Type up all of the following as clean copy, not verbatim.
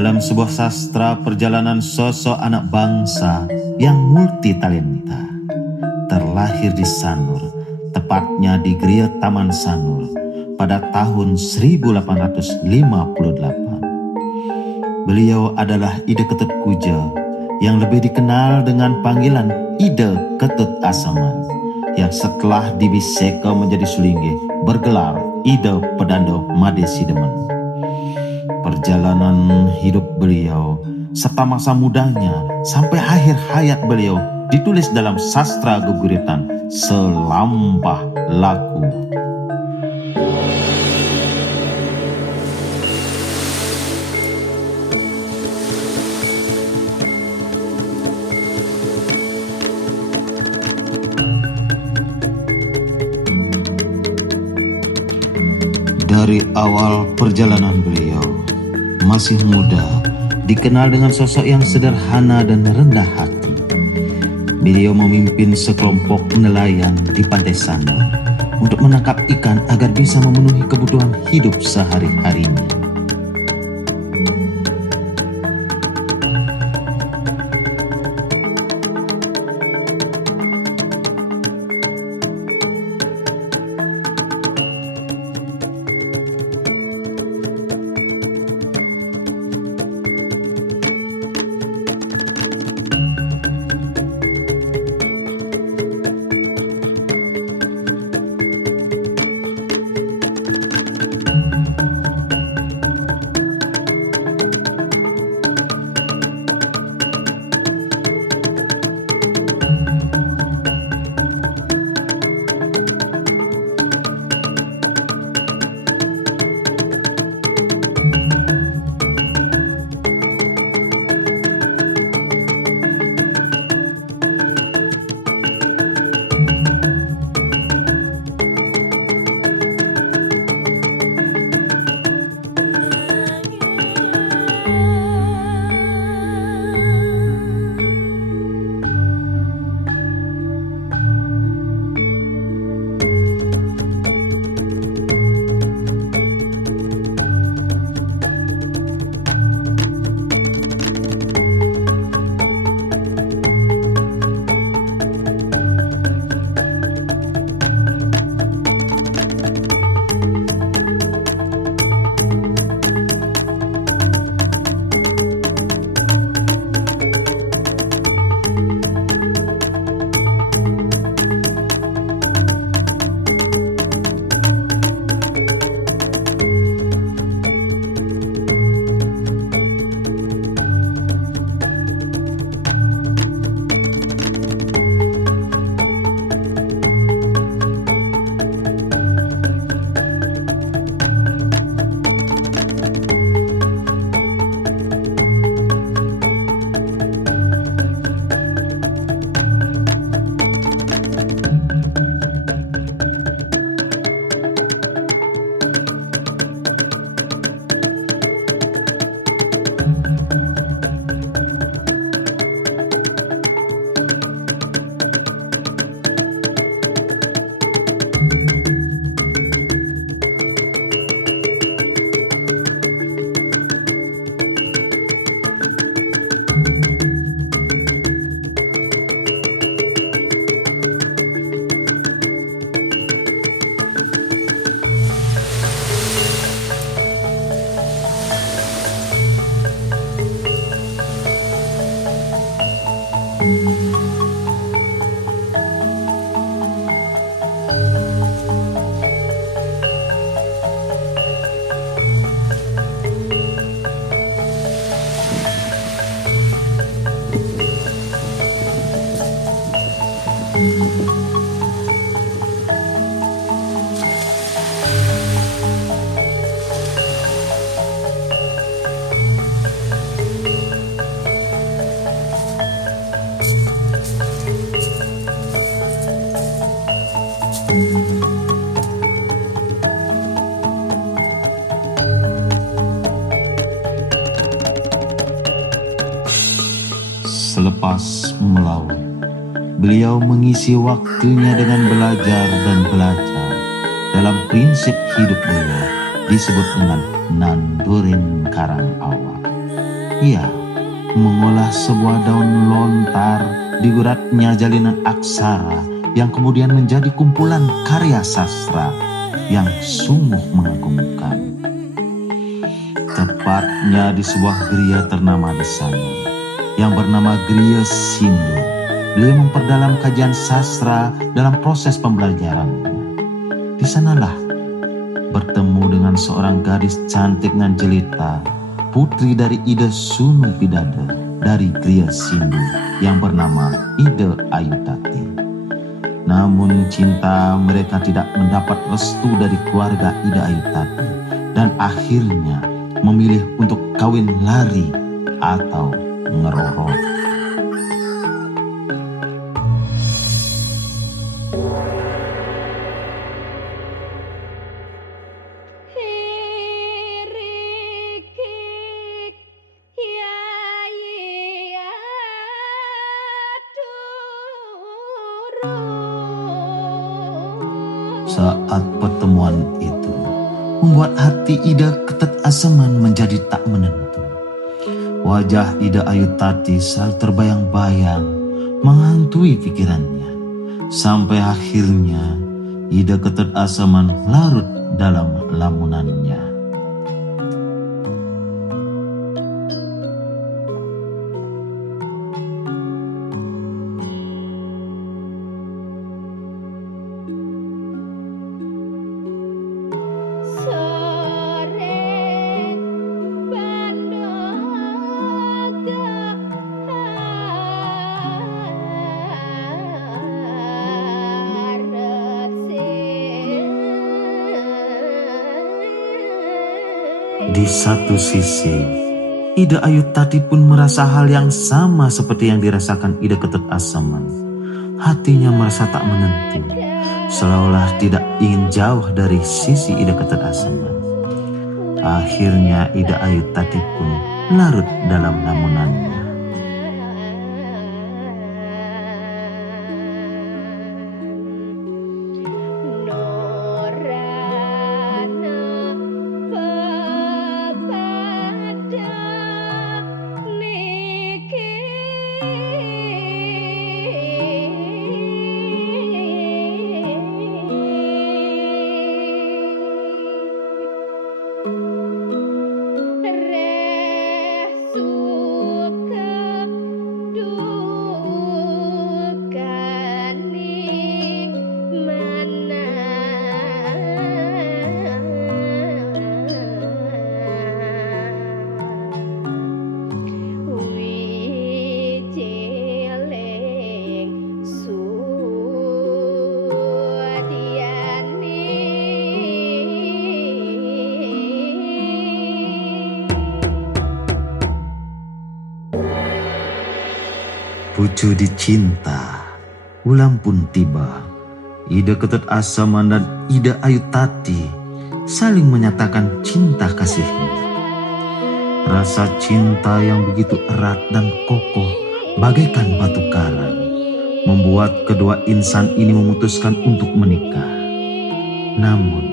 Dalam sebuah sastra perjalanan sosok anak bangsa yang multitalenta, terlahir di Sanur, tepatnya di Geria Taman Sanur pada tahun 1858. Beliau adalah Ide Ketut Kuja yang lebih dikenal dengan panggilan Ide Ketut Asama, yang setelah dibiseka menjadi sulinggi bergelar Ide Pedando Made Sidemen. Perjalanan hidup beliau serta masa mudanya sampai akhir hayat beliau ditulis dalam sastra geguritan Selampah Laku. Dari awal perjalanan beliau, masih muda, dikenal dengan sosok yang sederhana dan rendah hati. Beliau memimpin sekelompok nelayan di pantai Sanur untuk menangkap ikan agar bisa memenuhi kebutuhan hidup sehari-harinya. Selepas melaut, beliau mengisi waktunya dengan belajar dan belajar. Dalam prinsip hidup beliau disebut dengan nandurin karang awal. Ia mengolah sebuah daun lontar, diguratnya jalinan aksara yang kemudian menjadi kumpulan karya sastra yang sungguh mengagumkan. Tepatnya di sebuah gereja ternama di sana, yang bernama Gereja Sindu, beliau memperdalam kajian sastra dalam proses pembelajarannya. Di sanalah bertemu dengan seorang gadis cantik dan jelita, putri dari Ida Sunu Pidada dari Gereja Sindu yang bernama Ida Ayutati. Namun cinta mereka tidak mendapat restu dari keluarga Ida Ayutati dan akhirnya memilih untuk kawin lari atau ngerorot. Saat pertemuan itu membuat hati Ida Ketut Asaman menjadi tak menentu. Wajah Ida Ayutati selalu terbayang-bayang menghantui pikirannya, sampai akhirnya Ida Ketut Asaman larut dalam lamunannya. Di satu sisi, Ida Ayutati pun merasa hal yang sama seperti yang dirasakan Ida Ketut Asaman. Hatinya merasa tak menentu, seolah tidak ingin jauh dari sisi Ida Ketut Asaman. Akhirnya Ida Ayutati pun larut dalam lamunannya. Pucu dicinta, ulang pun tiba. Ida Ketut Asaman dan Ida Ayutati saling menyatakan cinta kasihnya. Rasa cinta yang begitu erat dan kokoh bagaikan batu karang membuat kedua insan ini memutuskan untuk menikah. Namun,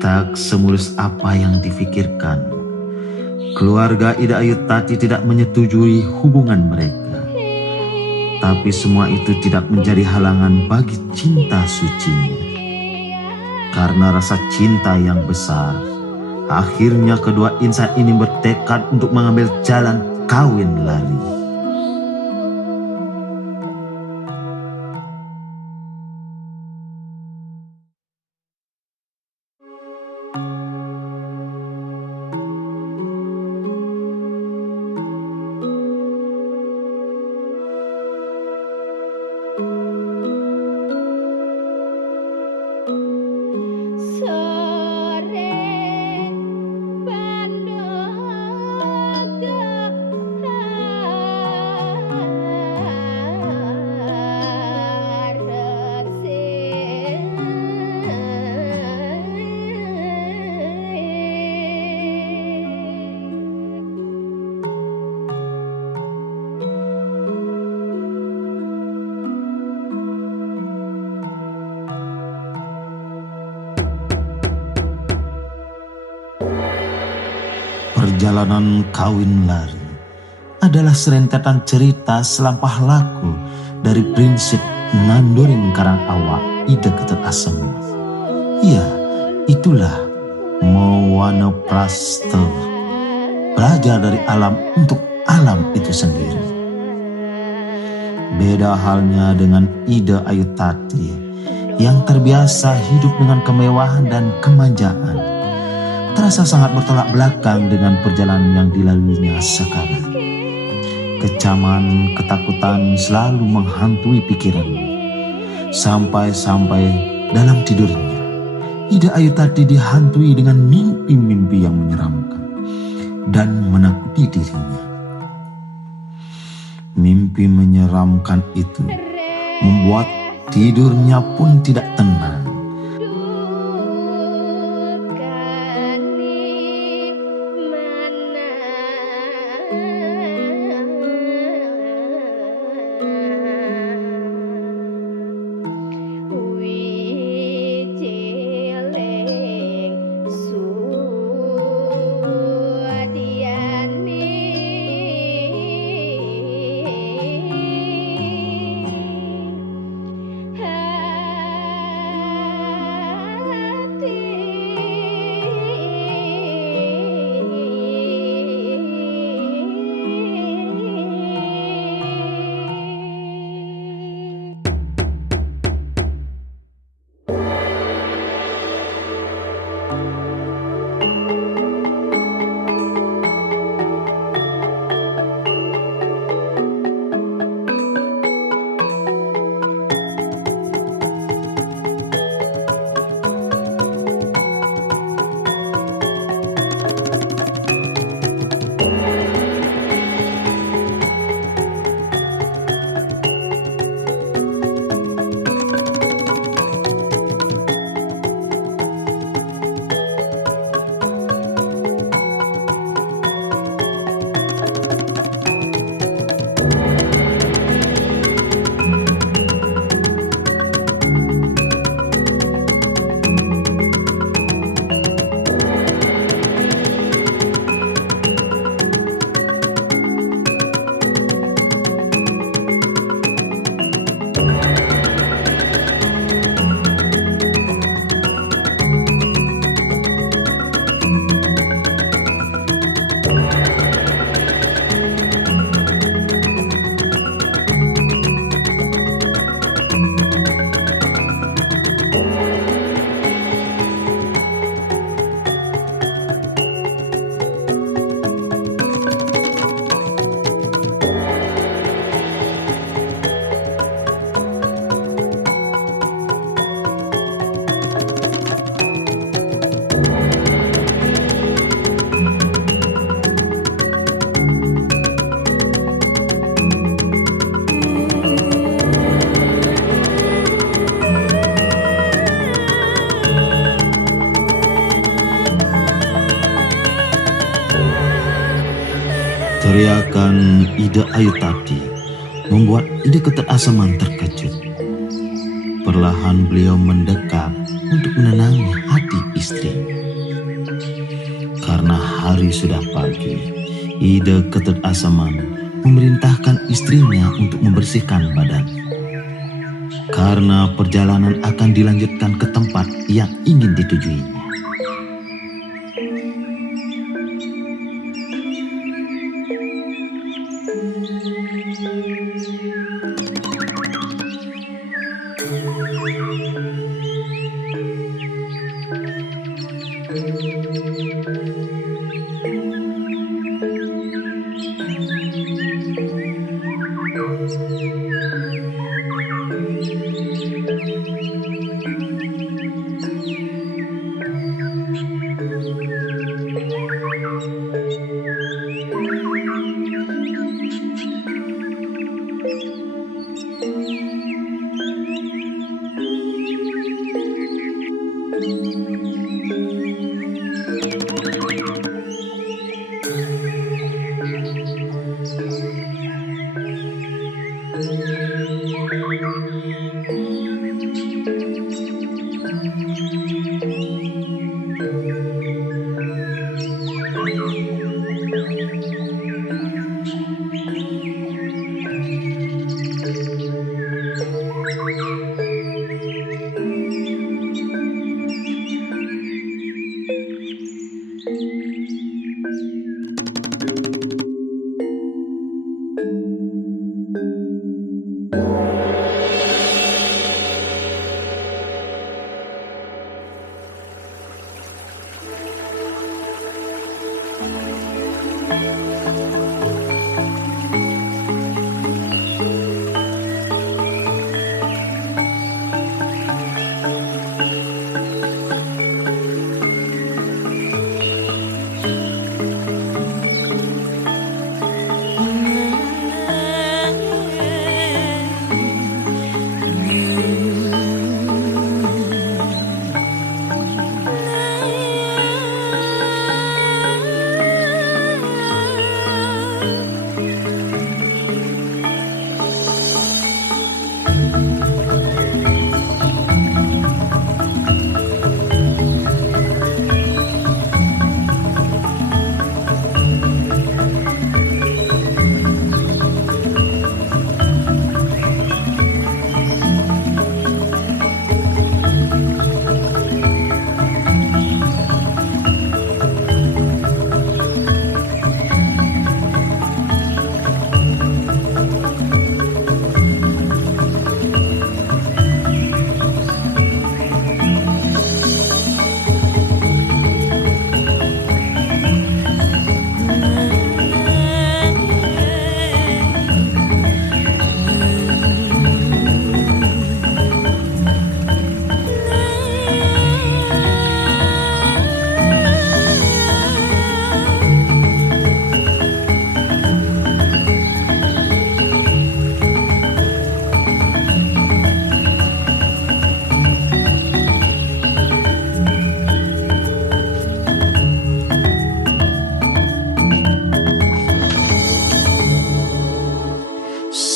tak semulus apa yang difikirkan. Keluarga Ida Ayutati tidak menyetujui hubungan mereka. Tapi semua itu tidak menjadi halangan bagi cinta sucinya. Karena rasa cinta yang besar, akhirnya kedua insan ini bertekad untuk mengambil jalan kawin lari. Perjalanan kawin lari adalah serentetan cerita selampah laku dari prinsip nandorin Karangawak Ida Ketut Asem. Ya, itulah Mawana Praste, belajar dari alam untuk alam itu sendiri. Beda halnya dengan Ida Ayu Tati yang terbiasa hidup dengan kemewahan dan kemanjaan, terasa sangat bertolak belakang dengan perjalanan yang dilaluinya sekarang. Kecaman, ketakutan selalu menghantui pikirannya. Sampai-sampai dalam tidurnya, Ida Ayu Tati dihantui dengan mimpi-mimpi yang menyeramkan dan menakuti dirinya. Mimpi menyeramkan itu membuat tidurnya pun tidak tenang. Teriakan Ida Ayu Tati membuat Ida Ketut Asaman terkejut. Perlahan beliau mendekat untuk menenangi hati istri. Karena hari sudah pagi, Ida Ketut Asaman memerintahkan istrinya untuk membersihkan badan. Karena perjalanan akan dilanjutkan ke tempat yang ingin ditujuinya.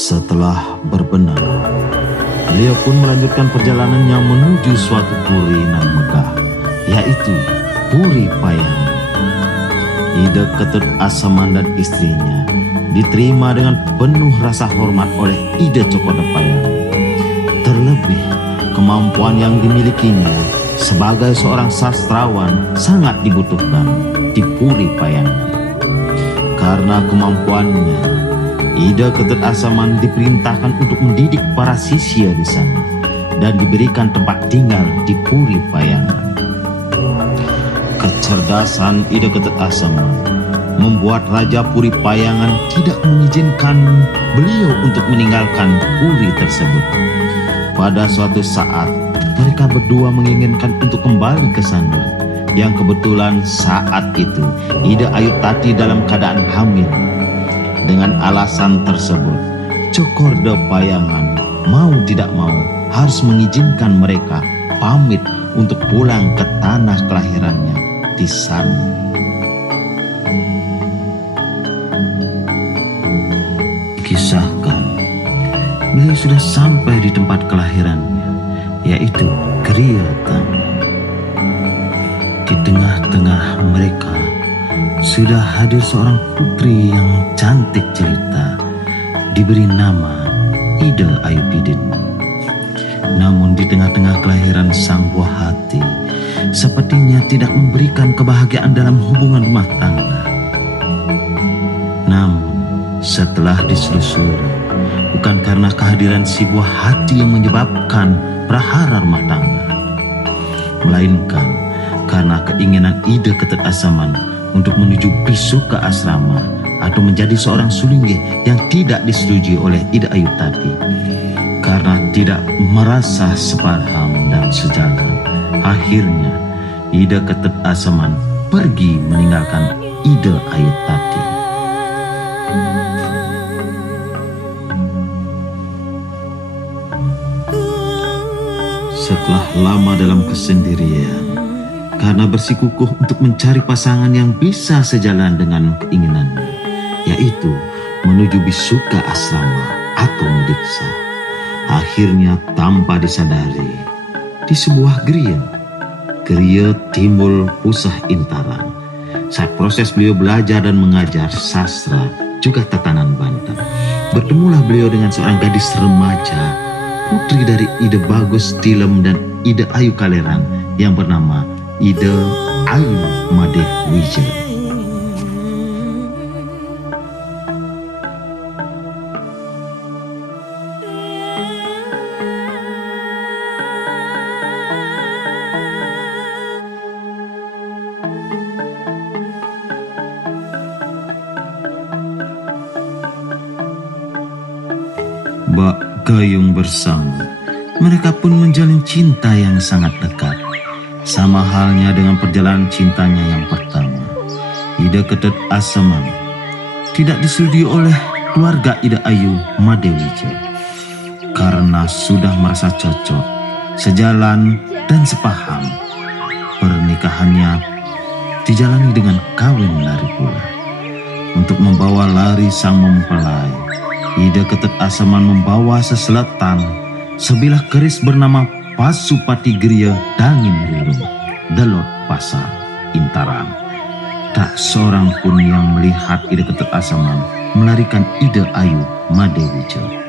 Setelah berbenah, beliau pun melanjutkan perjalanannya menuju suatu puri nan megah, yaitu Puri Payangan. Ida Ketut Asaman dan istrinya diterima dengan penuh rasa hormat oleh Ida Cokodamaya. Terlebih, kemampuan yang dimilikinya sebagai seorang sastrawan sangat dibutuhkan di Puri Payangan. Karena kemampuannya, Ida Ketut Asaman diperintahkan untuk mendidik para sisya di sana dan diberikan tempat tinggal di Puri Payangan. Kecerdasan Ida Ketut Asaman membuat Raja Puri Payangan tidak mengizinkan beliau untuk meninggalkan puri tersebut. Pada suatu saat, mereka berdua menginginkan untuk kembali ke Sanur, yang kebetulan saat itu Ida Ayu Tati dalam keadaan hamil. Dengan alasan tersebut, Cokodamaya mau tidak mau harus mengizinkan mereka pamit untuk pulang ke tanah kelahirannya di Sanur. Kisahkan, beliau sudah sampai di tempat kelahirannya, yaitu Kriatan. Di tengah-tengah mereka sudah hadir seorang putri yang cantik jelita, diberi nama Ida Ayupidin. Namun di tengah-tengah kelahiran sang buah hati, sepertinya tidak memberikan kebahagiaan dalam hubungan rumah tangga. Namun setelah diselusuri, bukan karena kehadiran si buah hati yang menyebabkan prahara rumah tangga, melainkan karena keinginan Ida Ketut Asaman untuk menuju bisu ke asrama atau menjadi seorang sulinggi yang tidak disetujui oleh Ida Ayu Tati. Karena tidak merasa sepaham dan sejalan, akhirnya Ida Ketut Asaman pergi meninggalkan Ida Ayu Tati. Setelah lama dalam kesendirian, karena bersikukuh untuk mencari pasangan yang bisa sejalan dengan keinginannya, yaitu menuju bisuka asrama atau mediksa. Akhirnya tanpa disadari, di sebuah geria timbul Pusah Intaran. Saat proses beliau belajar dan mengajar sastra juga tatanan Banten, bertemulah beliau dengan seorang gadis remaja, putri dari Ida Bagus Tilem dan Ida Ayu Kaleran, yang bernama Ida Ayu Madeh Wijaya. bak gayung bersama. Mereka pun menjalin cinta yang sangat dekat. Sama halnya dengan perjalanan cintanya yang pertama. Ida Ketut Asaman tidak disetujui oleh keluarga Ida Ayu Madewija karena sudah merasa cocok, sejalan dan sepaham. Pernikahannya dijalani dengan kawin lari pula. Untuk membawa lari sang mempelai, Ida Ketut Asaman membawa seselatan sebilah keris bernama Pasupati Griya Dangin Rirung Delot Pasar Intaran. Tak seorang pun yang melihat Ida Ketut Asaman melarikan Ida Ayu Madewija.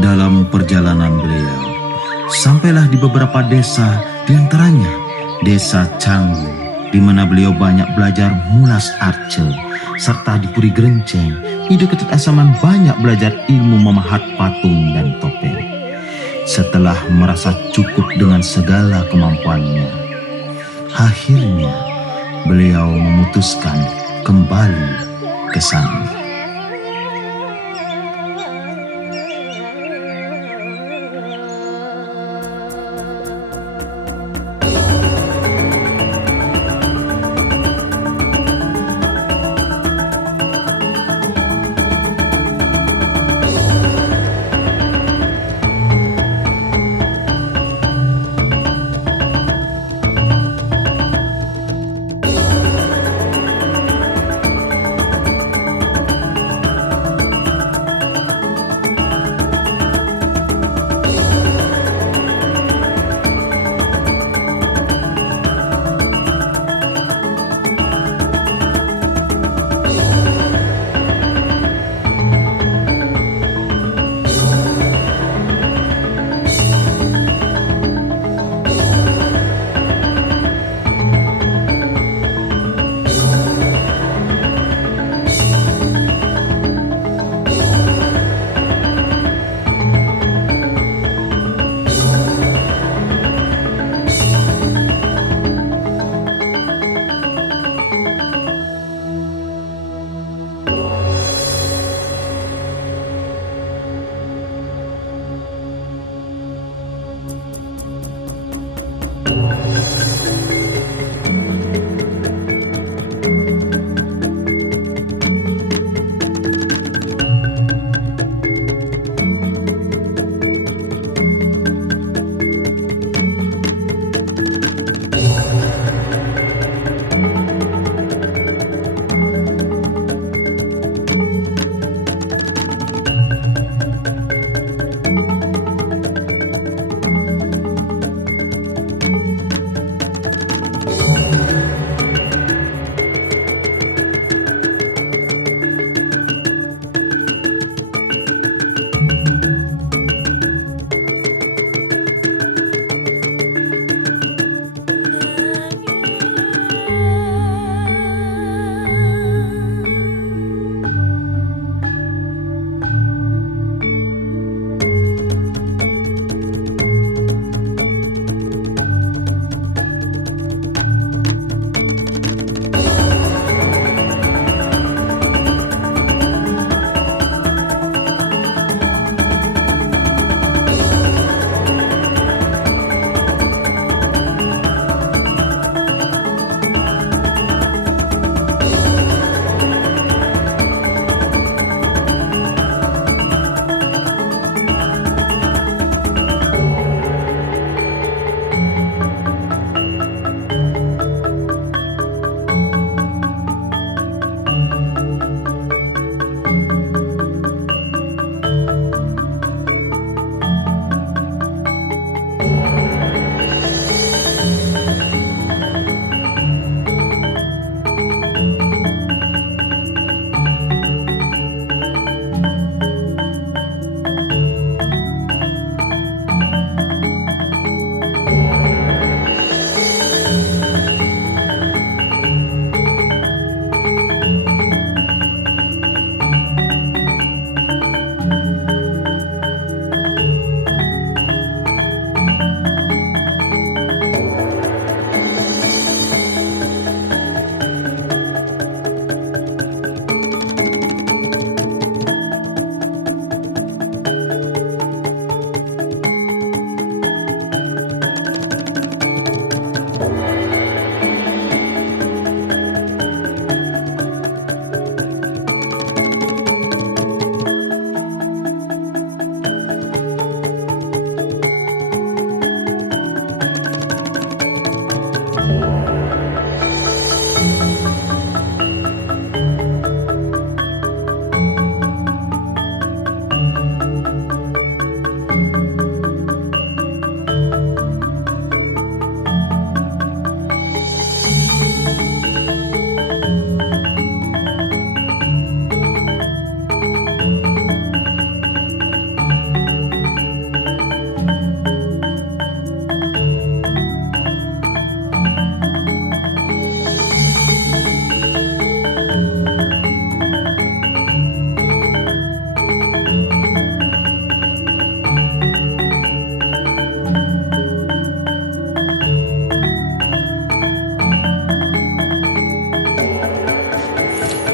Dalam perjalanan beliau, sampailah di beberapa desa, diantaranya Desa Canggu, di mana beliau banyak belajar mulas arce, serta di Puri Gerenceng, Ida Ketut Asaman banyak belajar ilmu memahat patung dan topeng. Setelah merasa cukup dengan segala kemampuannya, akhirnya beliau memutuskan kembali ke sana.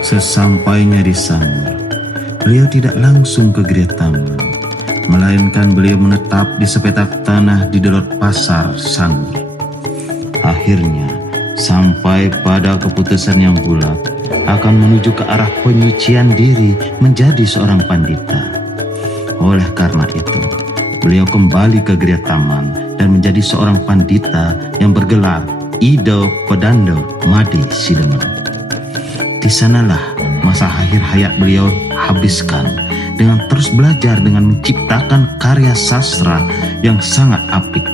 Sesampainya di Sangir, beliau tidak langsung ke Gria Taman, melainkan beliau menetap di sepetak tanah di Delot Pasar Sangir. Akhirnya, sampai pada keputusan yang bulat akan menuju ke arah penyucian diri menjadi seorang pandita. Oleh karena itu, beliau kembali ke Gria Taman dan menjadi seorang pandita yang bergelar Ido Pedando Madi Sidemen. Di sanalah masa akhir hayat beliau habiskan dengan terus belajar dengan menciptakan karya sastra yang sangat apik.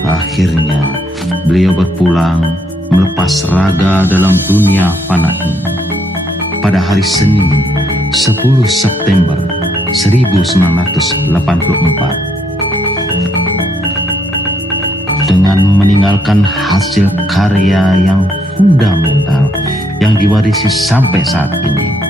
Akhirnya beliau berpulang melepas raga dalam dunia fana ini pada hari Senin 10 September 1984 dengan meninggalkan hasil karya yang fundamental yang diwarisi sampai saat ini.